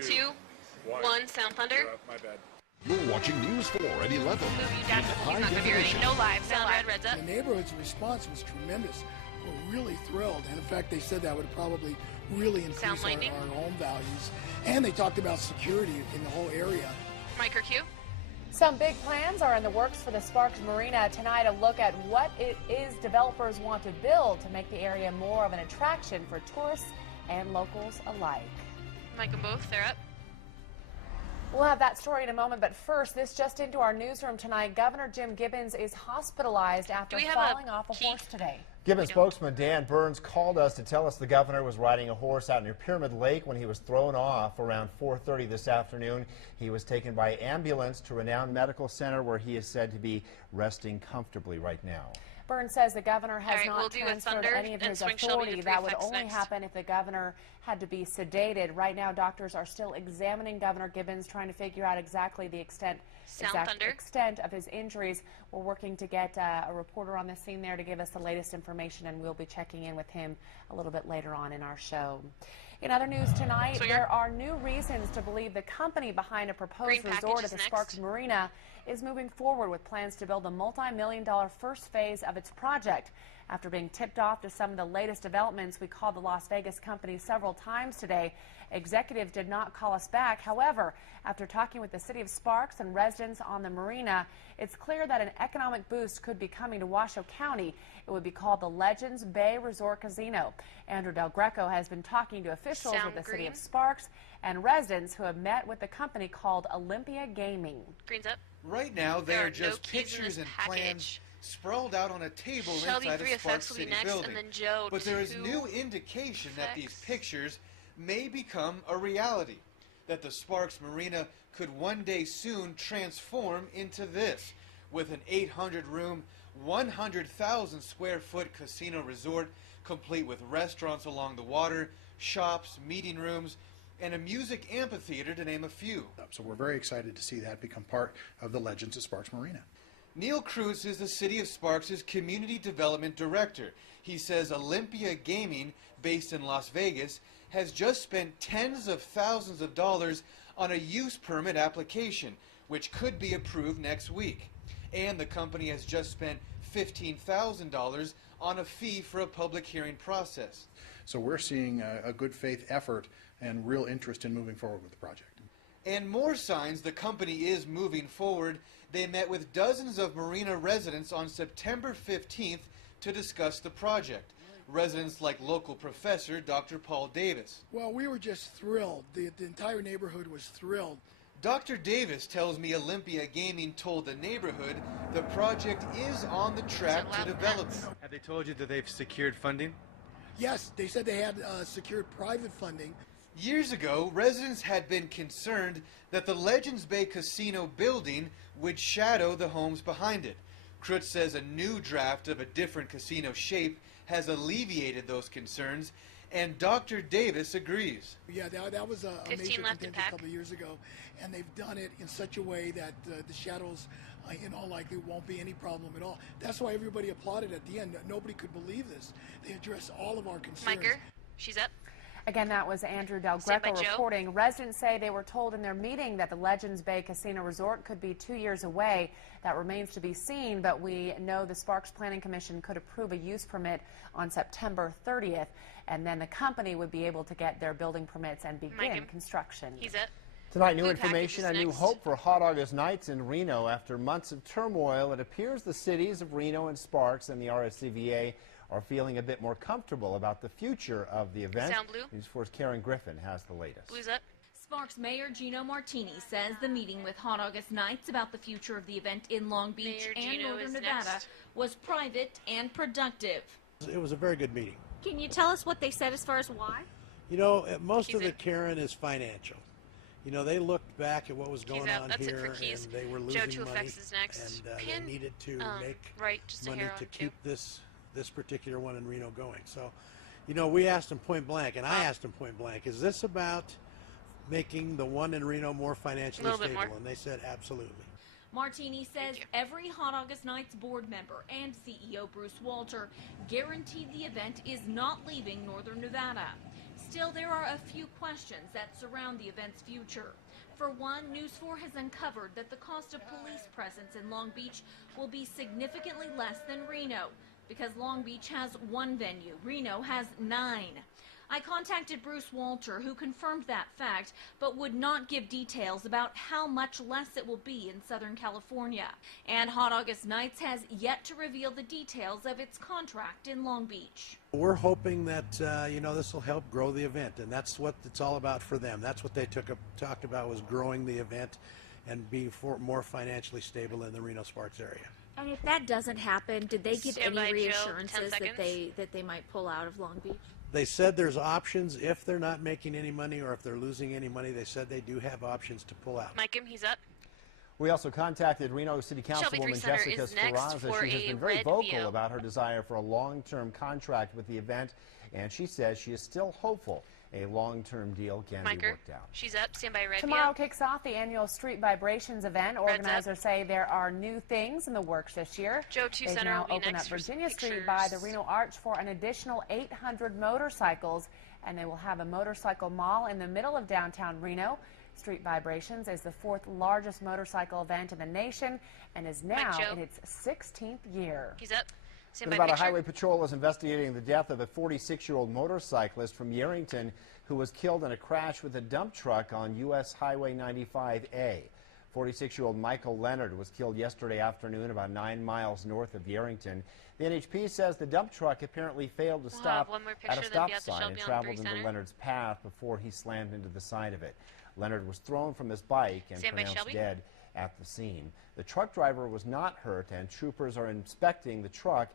2, 1, Sound Thunder. My bad. You're watching News 4 at 11. Move you down. He's not going to be ready. No live. Sound red, red's up. The neighborhood's response was tremendous. We're really thrilled. And in fact, they said that would probably really increase our home values. And they talked about security in the whole area. Mike or Q? Some big plans are in the works for the Sparks Marina. Tonight, a look at what it is developers want to build to make the area more of an attraction for tourists and locals alike. Mike and both, they're up. We'll have that story in a moment, but first, this just into our newsroom tonight. Governor Jim Gibbons is hospitalized after falling off a horse today. Gibbons spokesman Dan Burns called us to tell us the governor was riding a horse out near Pyramid Lake when he was thrown off around 4:30 this afternoon. He was taken by ambulance to Renown Medical Center, where he is said to be resting comfortably right now. Burns says the governor has not transferred any of his authority. That would only happen if the governor had to be sedated. Right now, doctors are still examining Governor Gibbons, trying to figure out exactly the extent of his injuries. We're working to get a reporter on the scene there to give us the latest information, and we'll be checking in with him a little bit later on in our show. In other news tonight, there are new reasons to believe the company behind a proposed resort at the Sparks Marina is moving forward with plans to build a multi-million-dollar first phase of its project. After being tipped off to some of the latest developments, we called the Las Vegas company several times today. Executives did not call us back. However, after talking with the city of Sparks and residents on the marina, it's clear that an economic boost could be coming to Washoe County. It would be called the Legends Bay Resort Casino. Andrew Del Greco has been talking to officials with the city of Sparks and residents who have met with the company called Olympia Gaming. Green's up. Right now, they're just pictures and plans sprawled out on a table inside a Sparks City building. But there is new indication that these pictures may become a reality, that the Sparks Marina could one day soon transform into this, with an 800-room, 100,000 square foot casino resort, complete with restaurants along the water, shops, meeting rooms, and a music amphitheater, to name a few. So we're very excited to see that become part of the Legends of Sparks Marina. Neil Cruz is the City of Sparks' Community Development Director. He says Olympia Gaming, based in Las Vegas, has just spent tens of thousands of dollars on a use permit application, which could be approved next week. And the company has just spent $15,000 on a fee for a public hearing process. So we're seeing a good faith effort and real interest in moving forward with the project. And more signs the company is moving forward. They met with dozens of marina residents on September 15th to discuss the project. Residents like local professor Dr. Paul Davis. Well, we were just thrilled. The entire neighborhood was thrilled. Dr. Davis tells me Olympia Gaming told the neighborhood the project is on the track to development. Have they told you that they've secured funding? Yes, they said they had secured private funding. Years ago, residents had been concerned that the Legends Bay Casino building would shadow the homes behind it. Cruz says a new draft of a different casino shape has alleviated those concerns, and Dr. Davis agrees. Yeah, that was a major contention a couple of years ago, and they've done it in such a way that the shadows, in all likelihood, won't be any problem at all. That's why everybody applauded at the end. Nobody could believe this. They addressed all of our concerns. Miker, she's up. Again, that was Andrew Del Greco reporting. Residents say they were told in their meeting that the Legends Bay Casino Resort could be 2 years away. That remains to be seen, but we know the Sparks Planning Commission could approve a use permit on September 30th, and then the company would be able to get their building permits and begin construction. He's up. Tonight, new information and new hope for Hot August nights in Reno. After months of turmoil, it appears the cities of Reno and Sparks and the RSCVA are feeling a bit more comfortable about the future of the event. Sound blue. News 4's Karen Griffin has the latest. Blue's up. Sparks Mayor Gino Martini says the meeting with Hot August Nights about the future of the event in Long Beach and Northern Nevada was private and productive. It was a very good meeting. Can you tell us what they said as far as why? You know, most of it, Karen, is financial. You know, they looked back at what was going on here, and they were losing money, and they needed to make money to keep this particular one in Reno going. So, you know, we asked them point blank, and I asked them point blank, is this about making the one in Reno more financially stable? And they said absolutely. Martini says every Hot August Nights board member and CEO Bruce Walter guaranteed the event is not leaving Northern Nevada. Still, there are a few questions that surround the event's future. For one, News 4 has uncovered that the cost of police presence in Long Beach will be significantly less than Reno, because Long Beach has one venue, Reno has 9. I contacted Bruce Walter, who confirmed that fact, but would not give details about how much less it will be in Southern California. And Hot August Nights has yet to reveal the details of its contract in Long Beach. We're hoping that, this will help grow the event, and that's what it's all about for them. That's what they talked about, was growing the event and being more financially stable in the Reno Sparks area. And if that doesn't happen, did they give any reassurances that they might pull out of Long Beach? They said there's options if they're not making any money or if they're losing any money. They said they do have options to pull out. Mike him, he's up. We also contacted Reno City Councilwoman Jessica Speranza. She has been very vocal about her desire for a long-term contract with the event, and she says she is still hopeful a long-term deal can be worked out. She's up. Stand by, Red. Tomorrow kicks off the annual Street Vibrations event. Organizers say there are new things in the works this year. Joe 2 They've Center now will be opened next up for Virginia pictures. Street by the Reno Arch for an additional 800 motorcycles, and they will have a motorcycle mall in the middle of downtown Reno. Street Vibrations is the 4th largest motorcycle event in the nation and is now in its 16th year. He's up. Nevada Highway Patrol is investigating the death of a 46-year-old motorcyclist from Yerington who was killed in a crash with a dump truck on U.S. Highway 95A. 46-year-old Michael Leonard was killed yesterday afternoon about 9 miles north of Yerington. The NHP says the dump truck apparently failed to stop at a stop sign and traveled into Leonard's path before he slammed into the side of it. Leonard was thrown from his bike and pronounced dead at the scene. The truck driver was not hurt, and troopers are inspecting the truck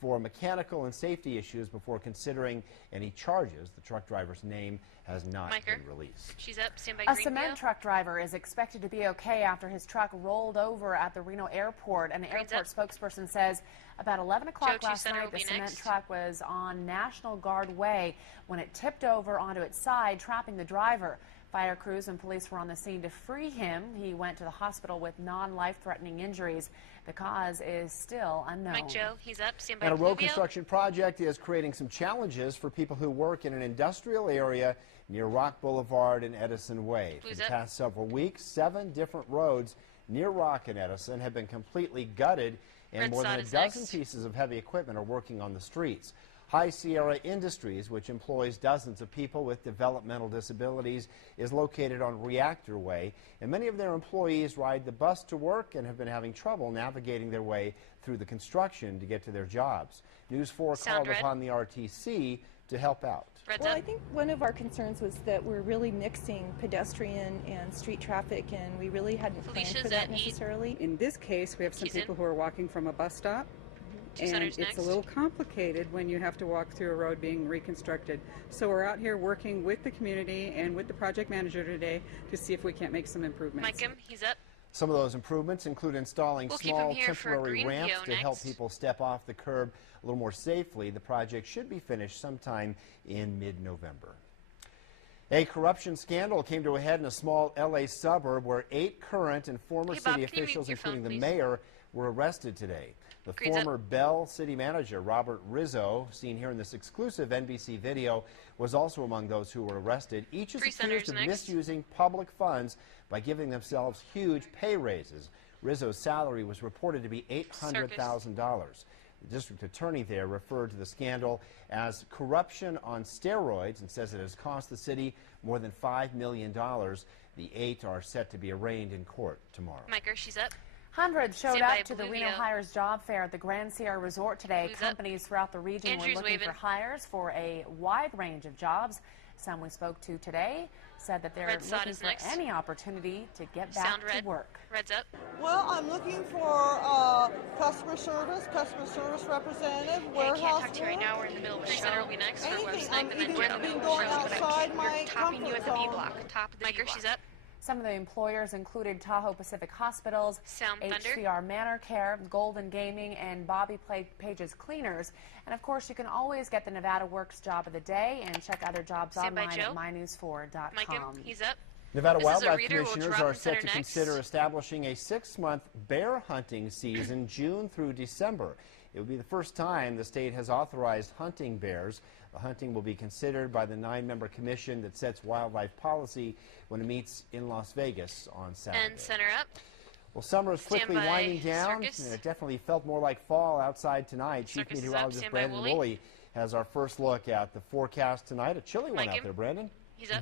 for mechanical and safety issues before considering any charges. The truck driver's name has not been released. She's up. Stand by. A cement truck driver is expected to be okay after his truck rolled over at the Reno airport. An airport spokesperson says about 11 o'clock last night, the cement truck was on National Guard Way when it tipped over onto its side, trapping the driver. Fire crews and police were on the scene to free him. He went to the hospital with non-life-threatening injuries. The cause is still unknown. Mike Joe, he's up. Stand by. And a road construction project is creating some challenges for people who work in an industrial area near Rock Boulevard and Edison Way. For the past several weeks, 7 different roads near Rock and Edison have been completely gutted, and more than a dozen pieces of heavy equipment are working on the streets. High Sierra Industries, which employs dozens of people with developmental disabilities, is located on Reactor Way, and many of their employees ride the bus to work and have been having trouble navigating their way through the construction to get to their jobs. News 4 called upon the RTC to help out. Well, I think one of our concerns was that we're really mixing pedestrian and street traffic, and we really hadn't planned for that necessarily. In this case, we have some people who are walking from a bus stop. And it's a little complicated when you have to walk through a road being reconstructed. So we're out here working with the community and with the project manager today to see if we can't make some improvements. Mike him, he's up. Some of those improvements include installing small temporary ramps to help people step off the curb a little more safely. The project should be finished sometime in mid-November. A corruption scandal came to a head in a small L.A. suburb where 8 current and former city officials, including the mayor, were arrested today. The former Bell city manager, Robert Rizzo, seen here in this exclusive NBC video, was also among those who were arrested. Each is accused of misusing public funds by giving themselves huge pay raises. Rizzo's salary was reported to be $800,000. The district attorney there referred to the scandal as corruption on steroids and says it has cost the city more than $5 million. The 8 are set to be arraigned in court tomorrow. Mike, she's up. Hundreds showed up to the Reno Hires job fair at the Grand Sierra Resort today. Companies throughout the region were looking for hires for a wide range of jobs. Some we spoke to today said that they're looking for any opportunity to get back to work. Red's up. Well, I'm looking for customer service representative, warehouse. I can't talk to you right now. We're in the middle of a show. Will be next. Anything. I'm even going outside my topping you at the B block. Top of the B block. She's up. Some of the employers included Tahoe Pacific Hospitals, HCR Manor Care, Golden Gaming, and Bobby Page's Cleaners. And of course, you can always get the Nevada Works Job of the Day and check other jobs online at mynews4.com. Mike, he's up. Nevada Wildlife Commissioners are set to consider establishing a 6-month bear hunting season, June through December. It would be the first time the state has authorized hunting bears. The hunting will be considered by the 9-member commission that sets wildlife policy when it meets in Las Vegas on Saturday. And center up. Well, summer is quickly winding down, and it definitely felt more like fall outside tonight. Chief Meteorologist Brandon Woolley has our first look at the forecast tonight. A chilly one out there, Brandon.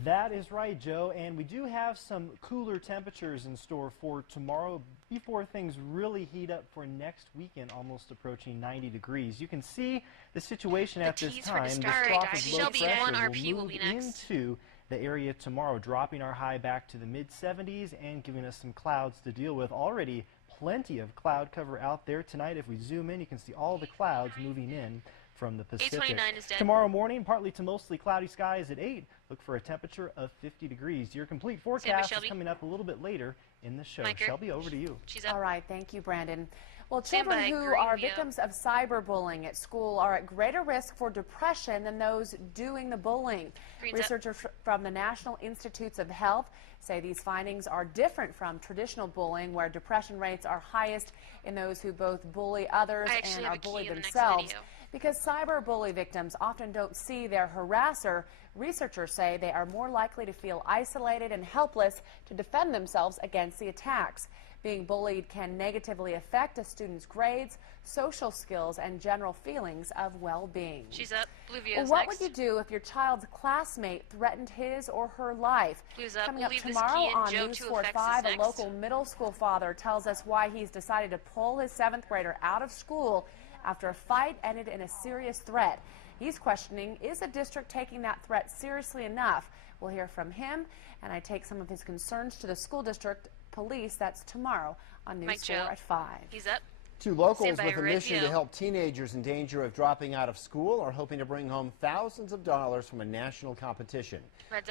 That is right, Joe, and we do have some cooler temperatures in store for tomorrow before things really heat up for next weekend, almost approaching 90 degrees. You can see the situation at this time. The trough of low pressure will move into the area tomorrow, dropping our high back to the mid-70s and giving us some clouds to deal with. Already plenty of cloud cover out there tonight. If we zoom in, you can see all the clouds moving in from the Pacific. Tomorrow morning, partly to mostly cloudy skies at 8. Look for a temperature of 50 degrees. Your complete forecast is coming up a little bit later in the show. Shelby, over to you. All right, thank you, Brandon. Well, children who are victims of cyberbullying at school are at greater risk for depression than those doing the bullying. Researchers from the National Institutes of Health say these findings are different from traditional bullying, where depression rates are highest in those who both bully others and are bullied themselves. Because cyberbully victims often don't see their harasser, researchers say they are more likely to feel isolated and helpless to defend themselves against the attacks. Being bullied can negatively affect a student's grades, social skills, and general feelings of well-being. She's up. Bluevia is What would you do if your child's classmate threatened his or her life? Coming up tomorrow on News 4 at 5, a local middle school father tells us why he's decided to pull his 7th grader out of school after a fight ended in a serious threat. He's questioning, is the district taking that threat seriously enough? We'll hear from him, and I take some of his concerns to the school district police. That's tomorrow on News 4 at 5. He's up. 2 locals with a mission to help teenagers in danger of dropping out of school are hoping to bring home thousands of dollars from a national competition.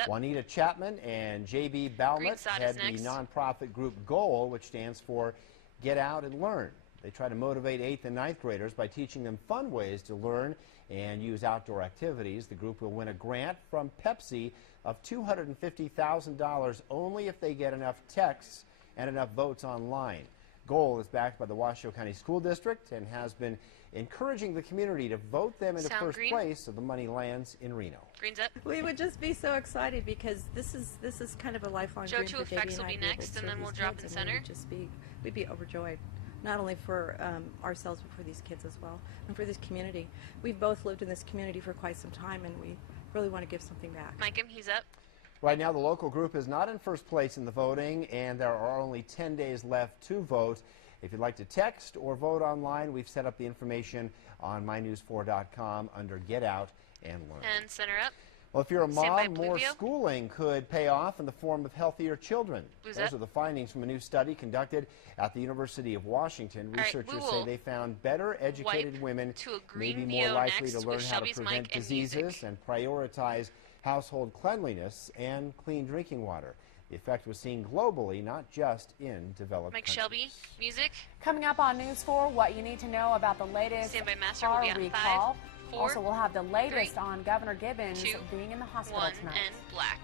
Juanita Chapman and J.B. Balmut head the nonprofit group GOAL, which stands for Get Out and Learn. They try to motivate 8th and 9th graders by teaching them fun ways to learn and use outdoor activities. The group will win a grant from Pepsi of $250,000 only if they get enough texts and enough votes online. GOAL is backed by the Washoe County School District and has been encouraging the community to vote them into first place so the money lands in Reno. Green's up. We would just be so excited because this is kind of a lifelong dream for Davey and I. Joe 2 Effects will be next, and then we'll drop in center. We'd be overjoyed. Not only for ourselves, but for these kids as well, and for this community. We've both lived in this community for quite some time, and we really want to give something back. Mike, he's up. Right now, the local group is not in first place in the voting, and there are only 10 days left to vote. If you'd like to text or vote online, we've set up the information on mynews4.com under Get Out and Learn. And center up. Well, if you're a mom, more schooling could pay off in the form of healthier children. Those are the findings from a new study conducted at the University of Washington. Researchers say they found better educated women may be more likely to learn how to prevent diseases and prioritize household cleanliness and clean drinking water. The effect was seen globally, not just in developed countries. Shelby, music. Coming up on News 4, what you need to know about the latest car recall. 5, 4, also, we'll have the latest on Governor Gibbons being in the hospital tonight. And black.